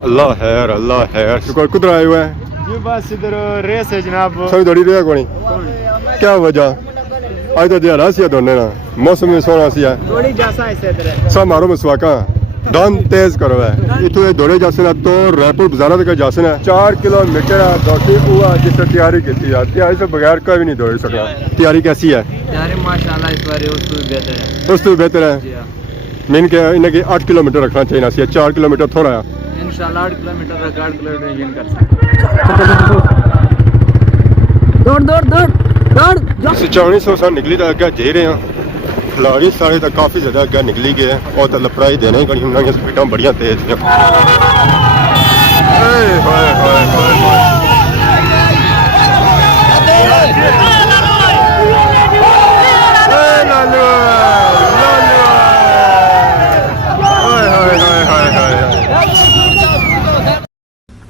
अल्लाह खैर अल्लाह खैर। शुक्र किधर आए हुए हैं? जी बस इधर रेस है जनाब। सभी दौड़ी रहा कोनी क्या वजह? आज तो दिहाड़ा सी दोने ना मौसम में सोना सी है थोड़ी जैसा ऐसे इधर सब मारो मसवाका डन तेज करो है इतने दौड़े जासे ना तो रायपुर बाजारा तक जासे ना 4 किलोमीटर दौड़ी हुआ जिससे तैयारी की थी यार तैयारी से बगैर कभी नहीं दौड़ सकता। तैयारी कैसी है? तैयारी माशाल्लाह इस बार उस तो बेहतर है। उस तो बेहतर है मीन के इन्हें 8 किलोमीटर रखना चाहिए सी 4 किलोमीटर थोड़ा है इंशाल्लाह 8 किलोमीटर तक 8 किलोमीटर विन कर सकते। दौड़ दौड़ दौड़ दौड़ सिचानी सौ सा निकली तो अगर जे रहे हैं खिलाड़ी सारे तो काफ़ी ज़्यादा अगर निकली गए हैं और तो लपड़ाई देने ही उन्होंने स्पीडा बढ़िया तेज हैं।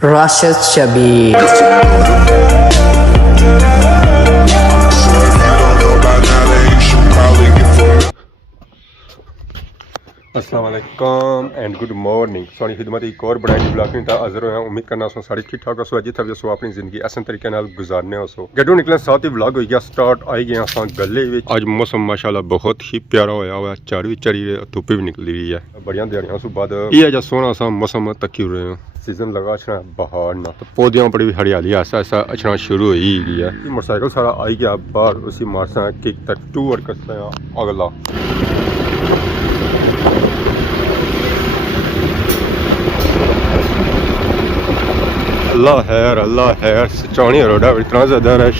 Rashid Shabir. अस्सलाम वालेकुम एंड गुड मॉर्निंग सारी खिदमत एक और बड़ा ब्लॉग नहीं था हाजिर हो उम्मीद करना सो सारी ठीक ठाक हो जिथे भी सो अपनी जिंदगी आसान तरीके नाल गुजारने हो सो गड्डू निकले साथ ही व्लॉग हो गया स्टार्ट आई गया असां गले विच आज मौसम माशाल्लाह बहुत ही प्यारा होया हुआ चार भी चढ़ी धुप्प भी निकली रही है बढ़िया दिहाड़ियां सो बाद ये जा सोना सा मौसम तकी रहे हैं सीजन लगा अच्छा बाहर ना तो पौधों पर भी हरियाली ऐसा ऐसा अच्छा शुरू हो ही गई है मोटरसाइकिल सारा आई गया बाहर उसी मारसा किक तक टूर करते हैं अगला अल्लाह खैर सिचानी रोडा इतना ज़्यादा रश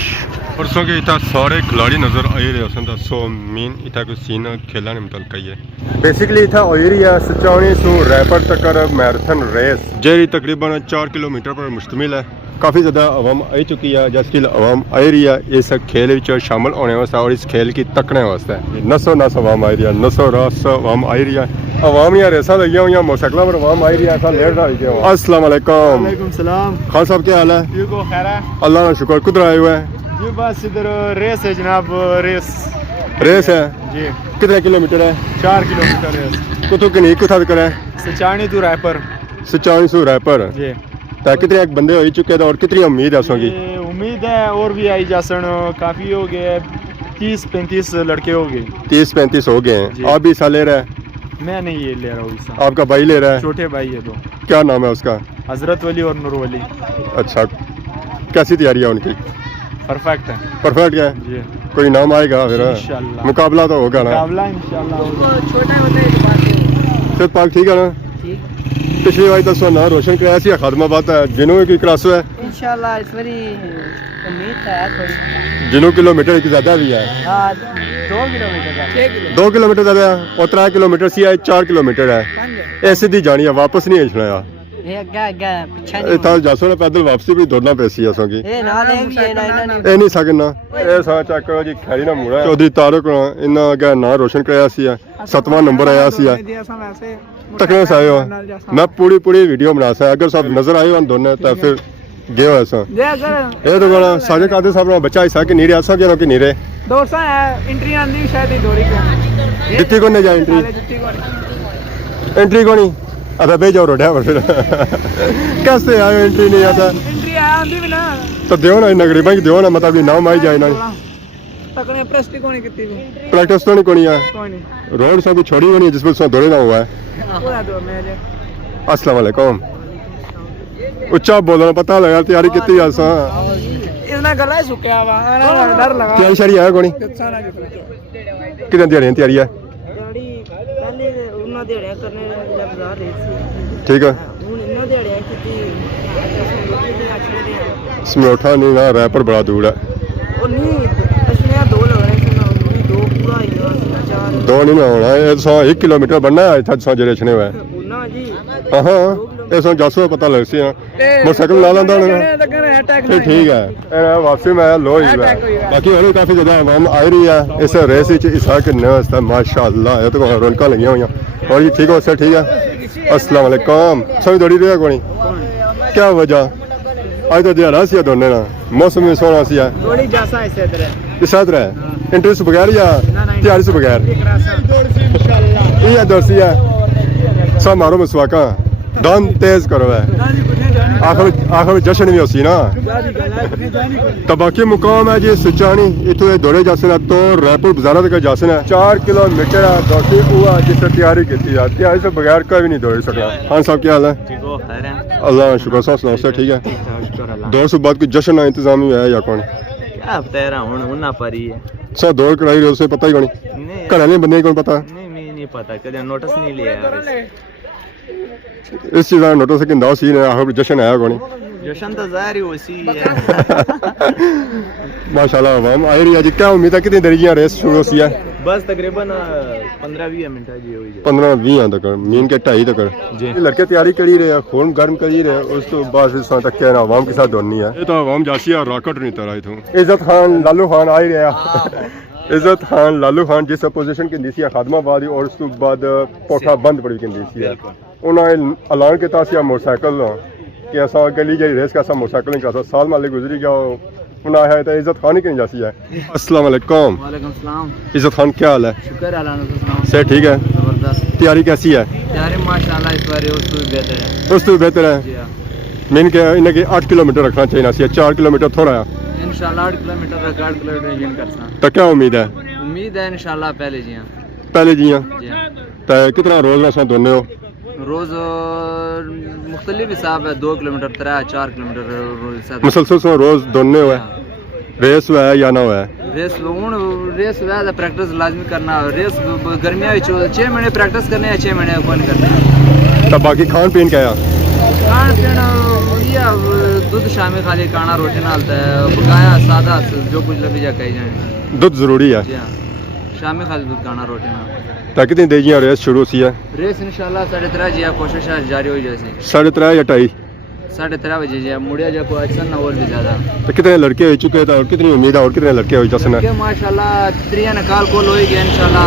परसों के इतना सारे खिलाड़ी नज़र आ रहे हैं सो मीन इतना कोई सीन खेला नहीं मुतल कही है बेसिकली इतना हो रही है सिचानी सो रैपर तक मैराथन रेस जेरी तकरीबन 4 किलोमीटर पर मुश्तमिल है काफ़ी ज़्यादा आवाम आई चुकी है जैसे आवाम आई रही है इस खेल में शामिल होने वास्ते और इस खेल की तकने वास्ते नसो नस आवाम आई रही है नसो रस आवाम आई रही है आवाम या रेसा लगी हुई मोटरसाइकिलों पर आवाम आई रही है ऐसा लेट रहा है। अस्सलाम वालेकुम। वालेकुम सलाम। खान साहब क्या हाल है? ठीक हो खैर है अल्लाह का शुक्र। किधर आए हुए हैं? जी बस इधर रेस है जनाब। रेस है जी कितने किलोमीटर है? 4 किलोमीटर रेस कुतु की नहीं कुथा करे सिचानी टू रायपुर। सिचानी टू रायपुर जी ता कितने बंदे हो चुके हैं और कितनी उम्मीद है उसकी? उम्मीद है और भी आई जासन काफी हो गए 30-35 लड़के हो गए 30-35 हो गए हैं। आप भी हिस्सा ले रहे हैं? मैं नहीं ये ले रहा हूँ हिस्सा। आपका भाई ले रहा है? छोटे भाई है तो। क्या नाम है उसका? हजरत वली और नूर वली। अच्छा कैसी तैयारी है उनकी? परफेक्ट है। परफेक्ट है जी कोई नाम आएगा फिर इंशाल्लाह मुकाबला तो होगा ना? मुकाबला इंशाल्लाह होगा। फिर पाक ठीक है ना? पिछली बार दसो ना रोशन कराया सी खादमाबाद है जिनों की क्लास है इंशाल्लाह इस बारी उम्मीद है थोड़ी जिनों किलोमीटर की ज्यादा भी है। हां 2 किलोमीटर 2 किलोमीटर ज्यादा है और 3 किलोमीटर सी है 4 किलोमीटर है ये सीधी जानी है वापस नहीं हिलना यार ये आगे पीछे ये था जासो ना पैदल वापसी भी दौड़ना पैसी है सोगी ए ना लेंगे ना ए नहीं सकना ए सा चेक करो जी खैरी ना मुड़ा चौधरी तारक इन्ना अगे ना रोशन कराया सी 7वां नंबर आया सी तकने से आयो मैं पूरी वीडियो बना सा अगर सब नजर आए हम दोनों तो फिर गए हो ऐसा ये तो बड़ा साजे कादे साहब ना बच्चा ऐसा कि नहीं रहा सब जनों की नहीं रहे दोस्तों एंट्री आंदी शायद ही दौड़ी के दित्ती को नहीं जा एंट्री को नहीं अच्छा भेजो रोड़ा पर फिर कैसे आयो एंट्री नहीं आता एंट्री आंदी भी ना तो दियो ना गरीबा की दियो ना मतलब नाम आई जाए ना तकने प्रैक्टिस कोनी कितनी प्रैक्टिस तो नहीं कोनी है कोई नहीं रोड सब छोड़ी हुई नहीं जिसमें सो दौड़े ना हुआ है। पूरा दो मैं जे अस्सलाम वालेकुम उच्चा बोलना पता लगा तैयारी कितनी है सा इतना गला सुक्या हुआ डर लगा तैयारी शरी है कोनी कितने दिहाड़ियां तैयारी है गाड़ी पहले उन्ना देड़िया करने बाजार रही थी ठीक है हुन इन्ना देड़िया कितनी समरोठा नहीं ना रैपर बड़ा दूर है और नहीं इसमें 2 लग रहे हैं 2 पूरा ही 4 2 नहीं ना होना ये 101 किलोमीटर बनना है इतना सौ जरे छने हुए ना जी हां ये सो जासो पता लग सी मोटरसाइकिल ला लेंदा ना ठीक है ए वापसी में लो ही बाकी और काफी ज्यादा आवाम आ रही है इस रेस विच हिस्सा करने वास्ते माशाल्लाह ये तो रौनक लगी हुई और ये ठीक हो सर ठीक है। अस्सलाम वालेकुम सभी दौड़ी रहा कोनी क्या वजह? आज तो दिहाड़ा सी दोने ना मौसम में सोना सी है थोड़ी जैसा ऐसे इधर है इस तरह है इंटरव्यू से बगैर या तैयारी से बगैर इंशाल्लाह ये दर्सी है सब मारो मसवाका दम तेज करो है आखिर जश्न भी होसी ना तो बाकी मुकाम है जी सुचानी इतों दौड़े जासन तो रायपुर बाजारा तक जासन है 4 किलोमीटर है बाकी हुआ जिससे तैयारी की थी तैयारी से बगैर कभी नहीं दौड़ सकता। हाँ साहब क्या हाल है? अल्लाह शुक्र साहब सुनाओ सर ठीक है। दौड़ से बाद कोई जश्न इंतजाम ही है या कौन क्या बता रहा हूँ उन्ना पर ही है सर दौड़ कराई रहे उसे पता ही कौन घर वाले बंदे कौन पता नहीं पता कभी नोटिस नहीं लिया यार इस चीज़ का नोटिस कि सी ने आखिर जश्न आया कौन जश्न तो जाहिर ही उसी है माशाल्लाह अवाम आई रही है जी क्या उम्मीद है कितनी देर की रेस शुरू होती है? बस तकरीबन 15-20 मिनट जी हुई 15-20 तक मीन के 2:30 तक जी लड़के तैयारी करी रहे खून गर्म करी रहे उस तो बाद तक क्या अवाम के साथ दौड़नी है ये तो अवाम जासी है रॉकेट नहीं तरह थी इज्जत खान लालू खान आ ही रहा इज्जत खान लालू खान जिस अपोजिशन की सी खादमाबाद और उस तो बाद पोठा बंद पड़ी की सी है उन्होंने ऐलान किया सी मोटरसाइकिल कि असा गली जी रेस का मोटरसाइकिल नहीं कर साल माले गुजरी गया उन्हें है तो इज्जत खान ही कहीं जासी है। अस्सलाम वालेकुम। वालेकुम सलाम। इज्जत खान क्या हाल है? शुक्र है अल्लाह से ठीक है जबरदस्त तैयारी कैसी है? तैयारी माशाल्लाह इस बार उस तो बेहतर है उस तो बेहतर है मीन के इन्हें के 8 किलोमीटर रखना चाहिए सी 4 किलोमीटर थोड़ा है इंशाल्लाह 8 किलोमीटर तक 8 किलोमीटर गेन कर सा तो क्या उम्मीद है इंशाल्लाह पहले जी तो कितना रोज ना दोनों हो रोज मुख्तलिफ हिसाब है 2 किलोमीटर 3-4 किलोमीटर मुसलसल से रोज दोनों हुआ रेस हुआ है या ना हुआ है रेस हुआ है प्रैक्टिस लाजमी करना रेस गर्मियाँ 6 महीने प्रैक्टिस करने हैं 6 महीने कौन करना तब बाकी खान पीन क्या है? खान पीन दूध शामी खाली काना रोटी डालता है पकाया सादा जो कुछ लगी जा कही जाए दूध जरूरी है शामी खाली दूध काना रोटी ना ताकि कितनी देजियां रेस शुरू सी है रेस इंशाल्लाह 3:30 जी कोशिश है जारी हो जैसे 3:30 या 2:30 3:30 बजे जी मुड़िया जो कोई अच्छा ना और भी ज्यादा तो कितने लड़के हो चुके थे और कितनी उम्मीद है और कितने लड़के हो जैसे ना माशाल्लाह 3 नकाल को लोई गया इंशाल्लाह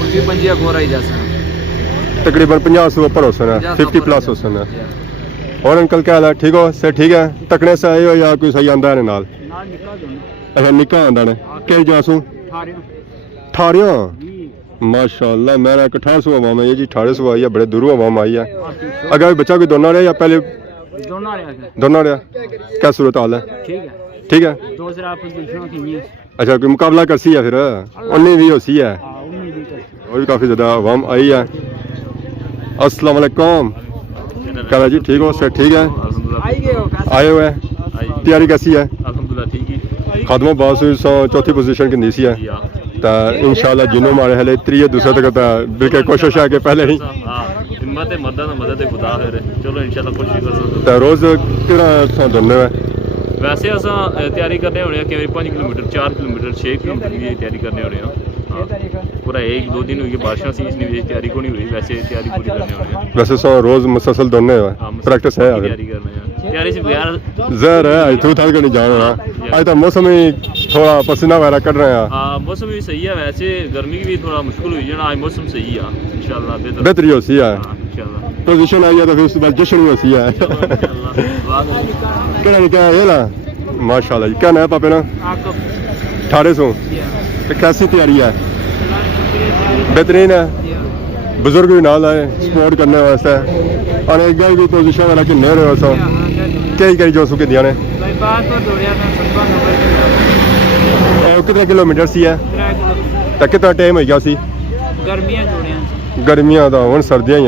उनकी पंजिया को रही जैसे तकरीबन 50 से ऊपर हो सना 50 प्लस हो सना और अंकल क्या हाल है? ठीक हो से ठीक है तकने से आए हो या कोई सही आंदा है नाल अच्छा निका आंदा ने के जासू ठारियां माशाल्लाह मेरा 1800 अवाम है जी 1800 आई है बड़े दूरों अवाम आई है अगर बच्चा कोई दोनों रहे या पहले दोनों रहा क्या सूरत हाल है? ठीक है अच्छा कोई मुकाबला कर सी है फिर उन्नी भी होसी है और भी काफ़ी ज़्यादा अवाम आई है। अस्सलाम वालेकुम क्या जी ठीक हो सर ठीक है आए हुए हैं तैयारी कैसी है? खादमाबाद से चौथी पोजीशन की सी है तो इंशाल्लाह जिन्हों मारे हले 3 दूसरे तक बिल्कुल कोशिश है कि पहले ही हिम्मत मदद खुदा फिर चलो इंशाल्लाह कोशिश कर तो रोज कितना दोनों है वैसे असा तैयारी करने होने कि 5 किलोमीटर 4 किलोमीटर 6 किलोमीटर की तैयारी करने होने पूरा 1-2 दिन हुई बारिशां सी इसलिए तैयारी को नहीं हुई वैसे तैयारी पूरी करने होने वैसे रोज मुसलसल दोनों है प्रैक्टिस है तैयारी करने तैयारी से बगैर जहर है आज तू थक नहीं जाना आज तो मौसम ही थोड़ा पसीना वगैरह कट रहे हैं हाँ मौसम भी सही है वैसे गर्मी भी थोड़ा मुश्किल हुई जाना आज मौसम सही है इंशाल्लाह बेहतरी होती है पोजीशन आई है तो फिर उसके बाद जश्न भी होती है क्या ये ना माशाल्लाह क्या नया पापे ना 1800 कैसी तैयारी है? बेहतरीन है बुजुर्ग भी नाल आए सपोर्ट करने वास्ते और एक भी पोजीशन वाला कि नहीं रहे सो कई कई जो सुखे दिया ने कितने किलोमीटर सी है तो कितना टाइम हो गया सी गर्मियां तो हूँ सर्दियां ही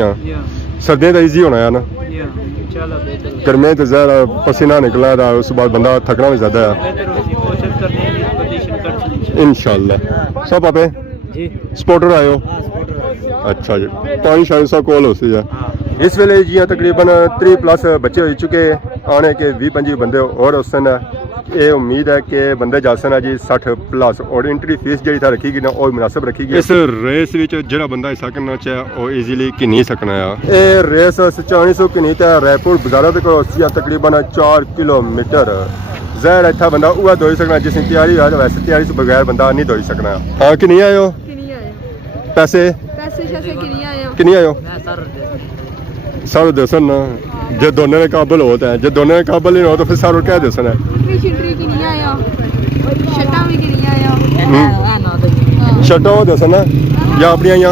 सर्दियां तो ईजी होना है ना गर्मियां तो ज़्यादा पसीना निकला था उस बाद बंदा थकना भी ज़्यादा है इंशाल्लाह सब आपे सपोर्टर आए हो अच्छा जी 500 कॉल होती है इस वेले जी तकरीबन 3 प्लस बच्चे हो चुके आने के 20-25 बंदे और उसन ये उम्मीद है कि बंदे जासन है जी 60 प्लस और एंट्री फीस जी रखी गई ना और मुनासिब रखी गई इस रेस जो बंदा हिस्सा करना चाहे वो ईजीली किनी सकना है ये रेस 450 किनी तो रायपुर बाजारा तक तकरीबन 4 किलोमीटर जहर इतना बंदा वह दौड़ी सकना जिसने तैयारी है वैसे तैयारी से बगैर बंदा नहीं दौड़ी सकना हाँ कि नहीं आए हो पैसे किनी आए हो सारे दसन ना जो दोनों में काबल होता है जो दोनों में काबल नहीं हो तो फिर सारे क्या दसन है शर्टा वो दसन ना या अपनी आइया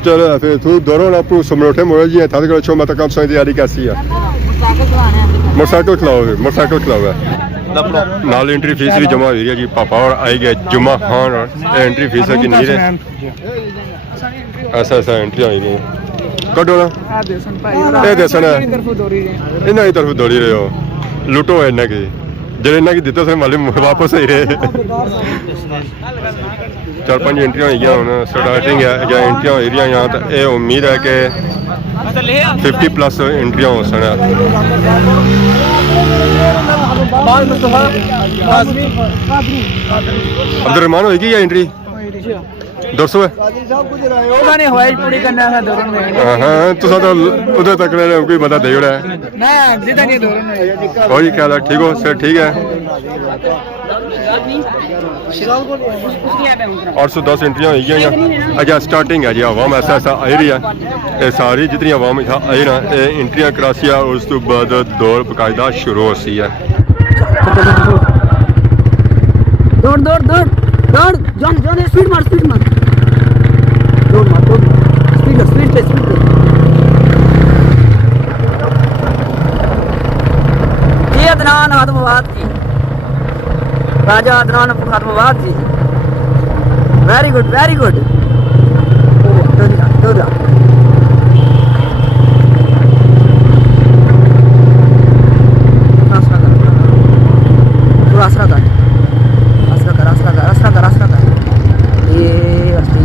चलो फिर तू दोनों ना अपू समरोठे मोड़ जी था तो छो मत काम से तैयारी कैसी है मोटरसाइकिल चलाओ मोटरसाइकिल चलाओ नाल एंट्री फीस भी जमा हुई है जी पापा और आई गए जुम्मा खान और एंट्री फीस है कि नहीं रे ऐसा ऐसा एंट्री आई नहीं कटो ना ये देसन है इन्हें ही तरफ दौड़ी रहे हो लुटो है इन्हें की ਜਿਹੜੇ ਇਹਨਾਂ ਕੀ ਦਿੱਤਾ ਸੀ ਮਾਲੂਮ ਵਾਪਸ ਹੀ ਰਹੇ 4-5 एंट्रियां ਹੋਈਆਂ ਹੁਣ ਸਟਾਰਟਿੰਗ ਹੈ ਜਾਂ एंट्रियां ਹੋ ਰਹੀਆਂ यहाँ ਤਾਂ ਇਹ ਉਮੀਦ ਹੈ ਕਿ 50 प्लस एंट्रियां हो सकना अब्दुलरहमान होगी या एंट्री 200 है ਉਹਨੇ ਹਵਾਈ ਪੂਰੀ ਕਰਨਾ ਹੈ ਦੋਰਨ में हाँ तो सादा उधर तक ले कोई बता दे रहा है ना जितना नहीं ਦੋਰਨ में और क्या हाल है ठीक हो सर ठीक है 810 एंट्रियां हुई हैं अच्छा स्टार्टिंग है जी आवाम ऐसा ऐसा आई रही है ये सारी जितनी आवाम आई ना ये एंट्रियां करासिया और उस तो बाद दौड़ बाकायदा शुरू हो सी है दौड़ दौड़ दौड़ दौड़ जॉन जॉन स्पीड मार दौड़ मार दौड़ स्पीड पे ये अदनान आदमवाद जी राजा अदनान आदमवाद जी वेरी गुड दो आसरा कर ये अस्ती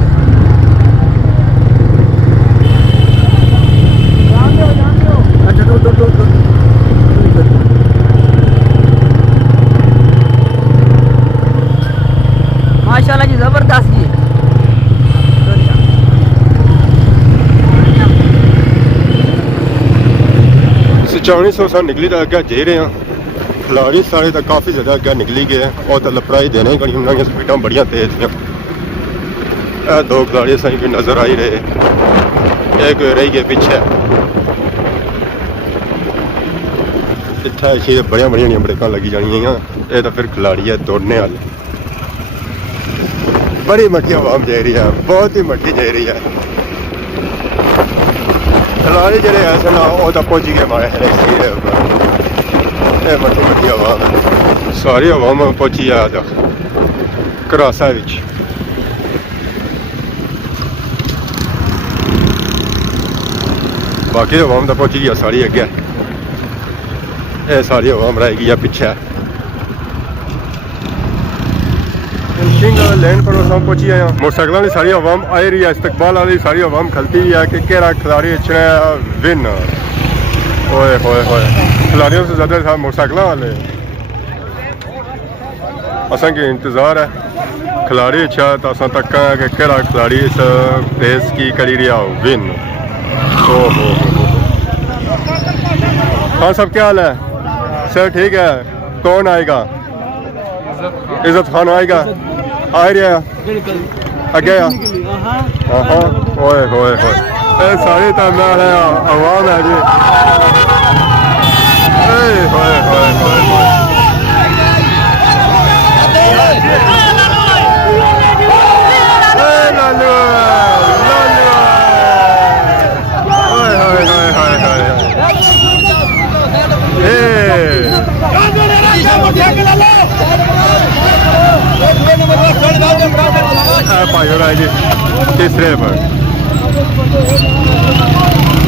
अच्छा दो माशाल्लाह जी जबरदस्त जी सिचानी सौ निकली तो अगर जे रहे हैं खिलाड़ी सारे तो काफ़ी ज़्यादा अगर निकली गए हैं और तो लपराई देने ही कड़ी उन्होंने स्पीडा बड़िया तेज थी दो खिलाड़ी सही भी नज़र आई रहे एक रही गए पीछे इतना अच्छी बड़िया बड़िया ब्रेक लगी जानी ये तो फिर खिलाड़ी है दौड़ने वाले बड़ी मट्टी आवाम जा रही है बहुत ही मट्टी जा रही है खिलाड़ी जड़े ऐसे ना वो तो पहुंच गए हमारे मट्टी मट्टी आवाम सारी आवाम पहुंची है करासा विच बाकी आवाम तो पहुंची गई सारी अगे ये सारी आवाम रह गई है पीछे लैंड पर हम पहुंची आए मोटरसाइकिलों की सारी आवाम आई रही है इस्तकबाल वाली सारी आवाम खलती है कि केड़ा खिलाड़ी अच्छा विन ओए होए होए खिलाड़ियों से ज़्यादा था मोटरसाइकिलों वाले असा के इंतज़ार है खिलाड़ी अच्छा तो असा तक कि केड़ा खिलाड़ी इस रेस की करी रहा विन हो हाँ सब क्या हाल है सर ठीक है कौन आएगा इज्जत खान आएगा आ रहा अगे हाँ होए होए होए सारी तार है आवाम है जी होए होए होए होए भाई हो रहा है जी तीसरे पर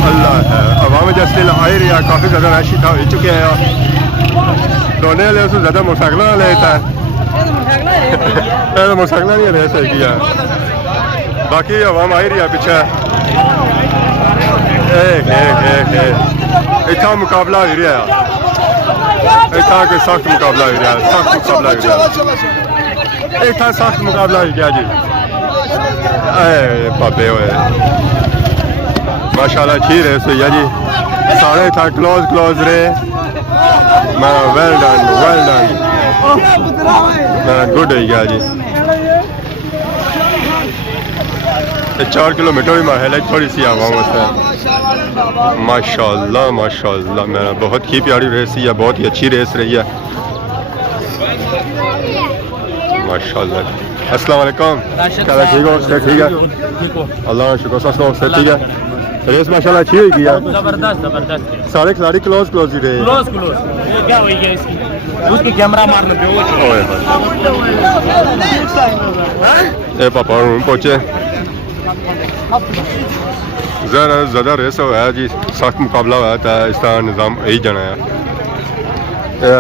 अल्लाह है अवाम जैसे आई रही है काफ़ी ज़्यादा रश था हो चुके हैं दोनों वाले उससे ज़्यादा मोटरसाइकिल लेता है मोटरसाइकिल नहीं रेस है किया बाकी अवाम आई रही है पीछे इतना मुकाबला हो रहा है इतना कोई सख्त मुकाबला हो रहा है सख्त मुकाबला हो रहा है इतना सख्त मुकाबला हो गया जी बाबे होए माशाल्लाह अच्छी रेस हुई है जी सारे था क्लोज रहे मैं वेल डन गुड हो गया जी 4 किलोमीटर भी महल है थोड़ी सी आवाम है माशाल्लाह माशाल्लाह मेरा बहुत ही प्यारी रेस है बहुत ही अच्छी रेस रही है माशाल्लाह अस्सलाम वालेकुम। क्या हाल है? ठीक हो? सब ठीक है? अल्लाह का शुक्र, सब ठीक है। रेस माशाल्लाह अच्छी हुई है। जबरदस्त सारे खिलाड़ी क्लोज ही रहे। ये क्या हुई है इसकी उसकी कैमरा मारने पे ओए ए पापा रूम पहुंचे। ज़रा ज़्यादा रेस हुआ है जी, सख्त मुकाबला हुआ था। इसका निज़ाम यही जाना है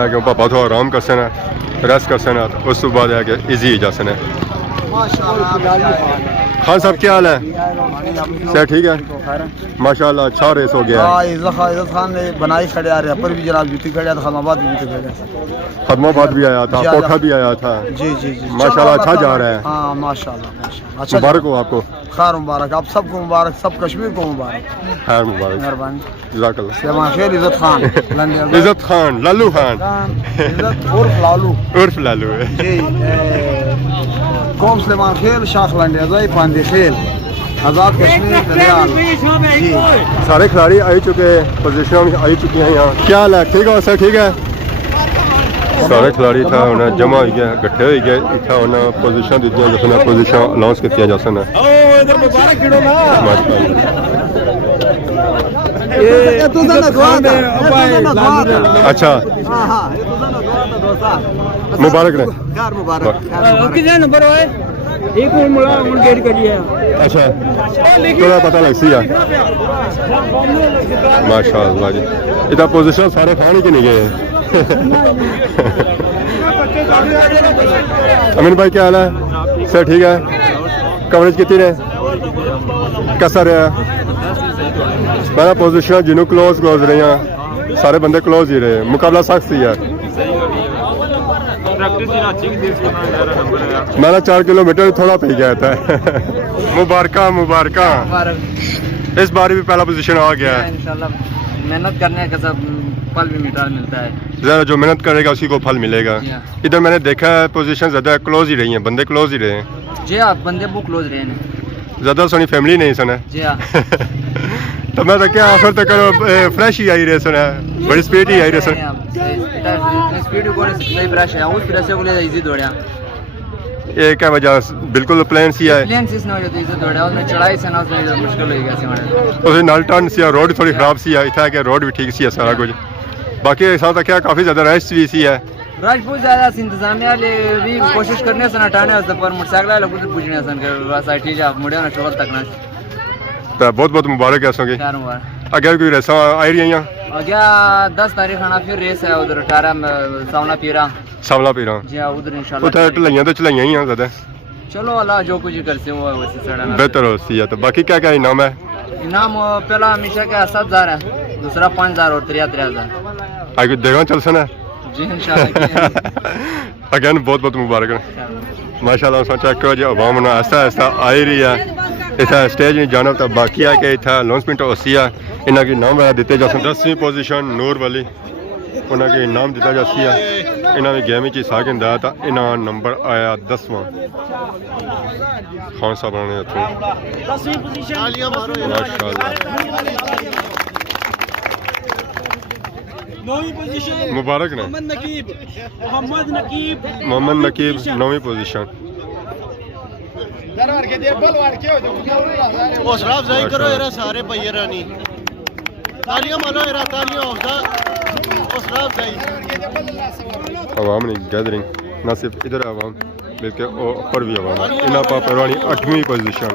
कि पापा थोड़ा आराम कर सना, रेस्ट कर सना, तो उस बाद है कि ईजी जा सना। खान साहब क्या हाल है? सर ठीक है माशाल्लाह, अच्छा रेस हो गया। इज्जत खान ने बनाई खड़े आ रहे पर भी जनाब जूती खड़े था, खदमाबाद भी जूती खड़े, खदमाबाद भी आया था, कोठा भी आया था। जी जी जी माशाल्लाह अच्छा जा रहा है। हाँ माशाल्लाह अच्छा। मुबारक हो आपको। खैर मुबारक, आप सबको मुबारक, सब कश्मीर को मुबारक। खैर मुबारक, मेहरबानी। जज़ाकल्लाह। सलमान खैर इज्जत खान इज्जत खान, लालू खान, इज्जत उर्फ लालू, उर्फ लालू है जी। कौम सलमान खेल शाख लंडे अजय पांडे खेल आज़ाद कश्मीर दरियाल जी। सारे खिलाड़ी आ चुके हैं, पोजीशन आ चुकी हैं यहाँ। क्या हाल है? ठीक हो? सर ठीक है। सारे खिलाड़ी था उन्हें जमा हो गया, इकट्ठे हो गए। इतना उन्हें पोजीशन दी जिसने पोजीशन अनाउंस की जा सकना। अच्छा मुबारक ने कितने नंबर होए एक और मुड़ा और गेट करिए। अच्छा थोड़ा पता लग सी माशाल्लाह जी। इधर पोजीशन सारे खाने के नहीं गए। अमीन भाई क्या हाल है? सर ठीक है। कवरेज कितनी है? कैसा रहा? मैं पोजीशन जिन्हों क्लोज रही हैं, सारे बंदे क्लोज ही रहे। मुकाबला सख्त ही है। मेरा 4 किलोमीटर थोड़ा पे गया था। मुबारक मुबारक। इस बार भी पहला पोजीशन आ गया है। इंशाल्लाह मेहनत करने का सब फल भी मीठा मिलता है। ज़रा जो मेहनत करेगा उसी को फल मिलेगा। जी हाँ। इधर मैंने देखा है पोजीशन ज़्यादा क्लोज ही रही हैं, बंदे क्लोज ही रहे हैं। जी हाँ, बंदे बहुत क्लोज रहे हैं। ज़्यादा सोनी फैमिली नहीं सुना। जी हाँ। तो मैं तो क्या आखिर तक फ्रेश ही आई रहे सुना, बड़ी स्पीड ही आई रहे सुना। स्पीड को सही ब्रश है उस ब्रश को ले इजी दौड़या। ये क्या वजह? बिल्कुल प्लेन सी है। प्लेन सिस ना हो जाती इजी दौड़या, उसमें चढ़ाई से ना उसमें मुश्किल हो गया से हमारे। उसे नाल टर्न सी है, रोड थोड़ी खराब सी है। इतना कि रोड भी ठीक सी है सारा कुछ। बाकी ऐसा था क्या काफ़ी ज़्यादा रश भी सी है। राजपूत ज़्यादा इंतजामिया ले भी कोशिश करने से हटाने उस पर मोटरसाइकिल लोग कुछ पूछने सन के बस ठीक है मुड़े ना शोर तक ना। तो बहुत बहुत मुबारक है सोगे। चार मुबारक। अगर कोई रेसा आई रही है यहाँ अगया 10 तारीख आना फिर रेस है उधर 18 सावना पीरा सावला पीरा। जी हाँ उधर इंशाल्लाह। उधर ढलाइयाँ तो चलाइयाँ ही हैं ज़्यादा। चलो अल्लाह जो कुछ कर से वो वैसे चढ़ाना बेहतर हो सी है। तो बाकी क्या क्या इनाम है? इनाम पहला हमेशा का 7,000 है, दूसरा 5,000 और 3,000। आगे देखा चल सना। जी इंशाल्लाह। अगेन बहुत बहुत मुबारक है माशाल्लाह। सोचा करो जो अवाम ना ऐसा ऐसा आई रही है। इतना स्टेज नहीं जाना तो बाकी है कि इतना अनाउंसमेंट होसी है। इन्हों के नाम दिते जा 10वीं पोजीशन नूर वाली उन्होंने इनाम दिता जाती है। इन्होंने गेम ही हिस्सा गिंदा तो इन्होंने नंबर आया 10वां। खान साहब ने माशाल्लाह मुबारक ने। मोहम्मद नकीब 9वीं पोजीशन। हौसला अफजाई करो यार सारे भाई रानी तालियां मारो यार तालियां हौसला अफजाई। अवाम नहीं गैदरिंग ना सिर्फ इधर अवाम बल्कि ऊपर भी अवाम है। इन्हें पापरवानी 8वीं पोजीशन।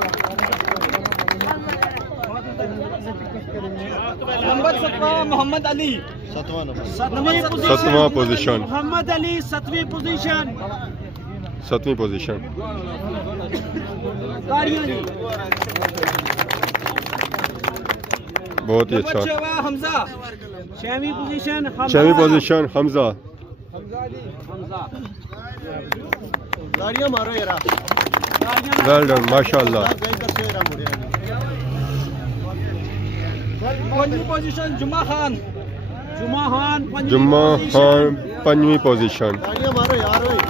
मोहम्मद अली 7वां पोजीशन। मोहम्मद अली 7वीं पोजीशन। 7वीं पोजीशन। बहुत ही अच्छा। हमजा 6वीं पोजीशन। 6वीं पोजीशन हमजा। तालियां मारो यार वेल डन माशाल्लाह। 5वीं पोजीशन जुम्मा खान। जुम्मा खान 5वीं पोजीशन। तालियां मारो यार ओए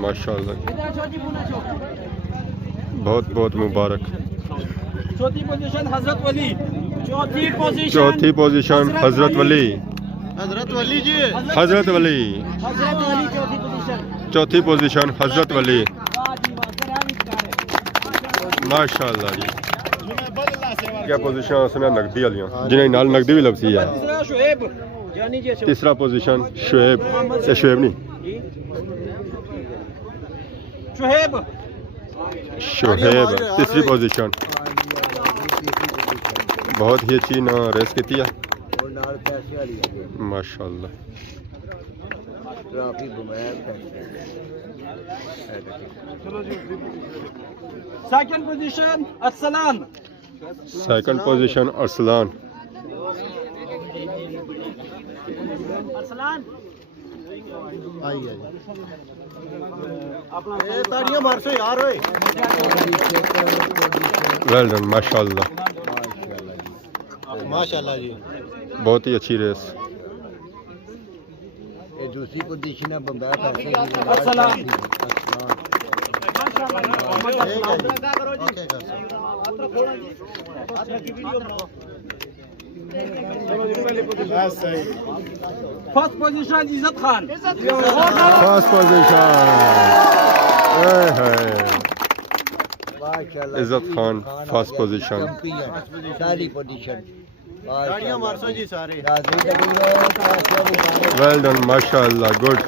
माशाल्लाह बहुत बहुत मुबारक। 4थी पोजीशन हजरत वली। 4थी पोजीशन हजरत वली। हजरत वली जी हजरत वली। हजरत वली 4थी पोजीशन। चौथी पोजीशन हजरत वली माशाल्लाह जी क्या पोजीशन उसने नकदी वाली जिन्हें नाल नकदी भी लभसी है तीसरा पोजीशन शुएब से शुएब नहीं शुएब तीसरी पोजीशन बहुत ही अच्छी ना रेस की है माशाल्लाह second position Arsalan second position Arsalan तालियां मार सो यार ओए वेल डन माशाल्लाह माशाल्लाह जी बहुत ही अच्छी रेस ये दूसरी पोजीशन है बम्बई अरसलान फर्स्ट पोजीशन इज्जत खान फर्स्ट पोजीशन इज्जत खान फर्स्ट पोजीशन सारी पोजीशन तालियां मार सो जी सारे वेल डन माशाल्लाह गुड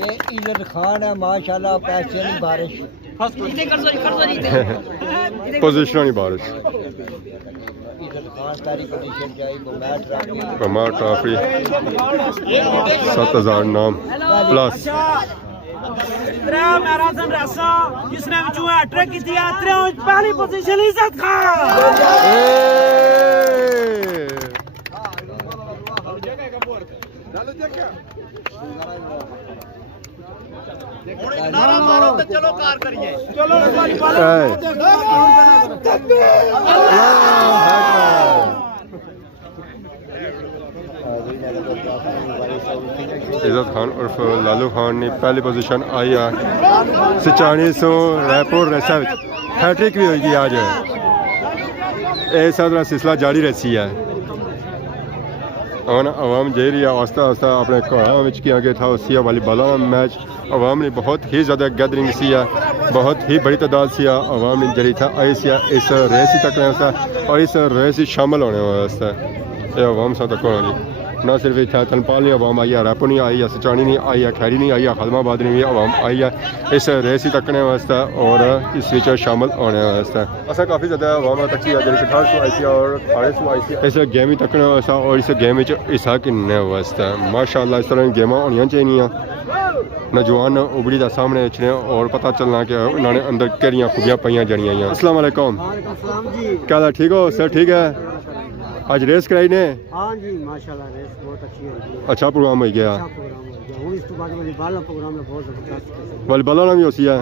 ये इज्जत खान है माशाल्लाह पैसे की बारिश पोजीशन ही बारिश इज्जत खान सारी पोजीशन चाहिए कमा ट्रॉफी 7000 नाम प्लस मैराथन रसा जिसने हैट्रिक की थी पहली पोजीशन इज्जत खान नारा मारो तो चलो कार करिए चलो इज्जत खान उर्फ लालू खान ने पहली पोजीशन आई है 9400 रायपुर रेसा हैट्रिक भी होगी आज ऐसा सिलसिला जारी रहसी है और आवाम जे रही है आस्ता आस्ता अपने घरों में किया गया था उसी वाली बाला मैच आवाम ने बहुत ही ज़्यादा गैदरिंग सी है बहुत ही बड़ी तादाद से आवाम ने जरी था आई सी इस रेस तक और इस रेस शामिल होने वास्ते ये आवाम सा तक होना जी ना सिर्फ इतना तनपाल नहीं आवाम आई है रायपुर नहीं आई है सचानी नहीं आई है खैरी नहीं आई है खदमाबाद नहीं भी आवाम आई है इस रेस तकने वास्ते और इस विच शामिल होने वास्ते असा काफ़ी ज़्यादा आवाम तक जी 1800 आई सी और 1800 आई सी इस गेम ही तकने वास्ते और इस गेम हिस्सा किन्ने वास्ते माशाल्लाह इस तरह गेमां होनी चाहिए नौजवान उबड़ी का सामने अच्छे और पता चलना कि उन्होंने अंदर केरियां खूबियां पाइया जड़ियां अस्सलाम वालेकुम क्या हाल ठीक हो सर ठीक है आज रेस कराई ने हाँ जी माशाल्लाह रेस बहुत अच्छी है अच्छा प्रोग्राम हो गया इस तो बाद वाली प्रोग्राम में बहुत जबरदस्त वालीबॉल भी होती है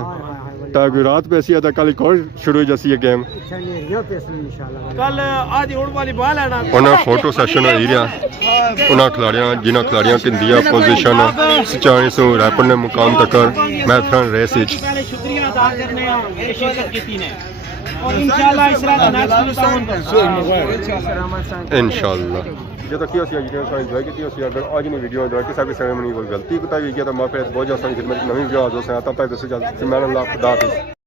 ताकि रात पे ऐसी है कल एक और शुरू हो जाती है गेम कल आज वाली बाल है ना उन्हें फोटो सेशन हो रहा उन्हें खिलाड़ियों जिन्होंने खिलाड़ियों की दिया पोजीशन 9400 रायपुर ने मुकाम तक मैराथन रेस शुक्रिया अदा करने शिरकत की ने और इंशाल्लाह इस रात इंशाल्लाह जो तक एंजॉय की अगर आज नहीं वीडियो किसी भी समय में कोई गलती कोई किया तो माफी बहुत ज़्यादा खिदमत नवी वीडियो आज तब तक मैं खुदा हाफिज़।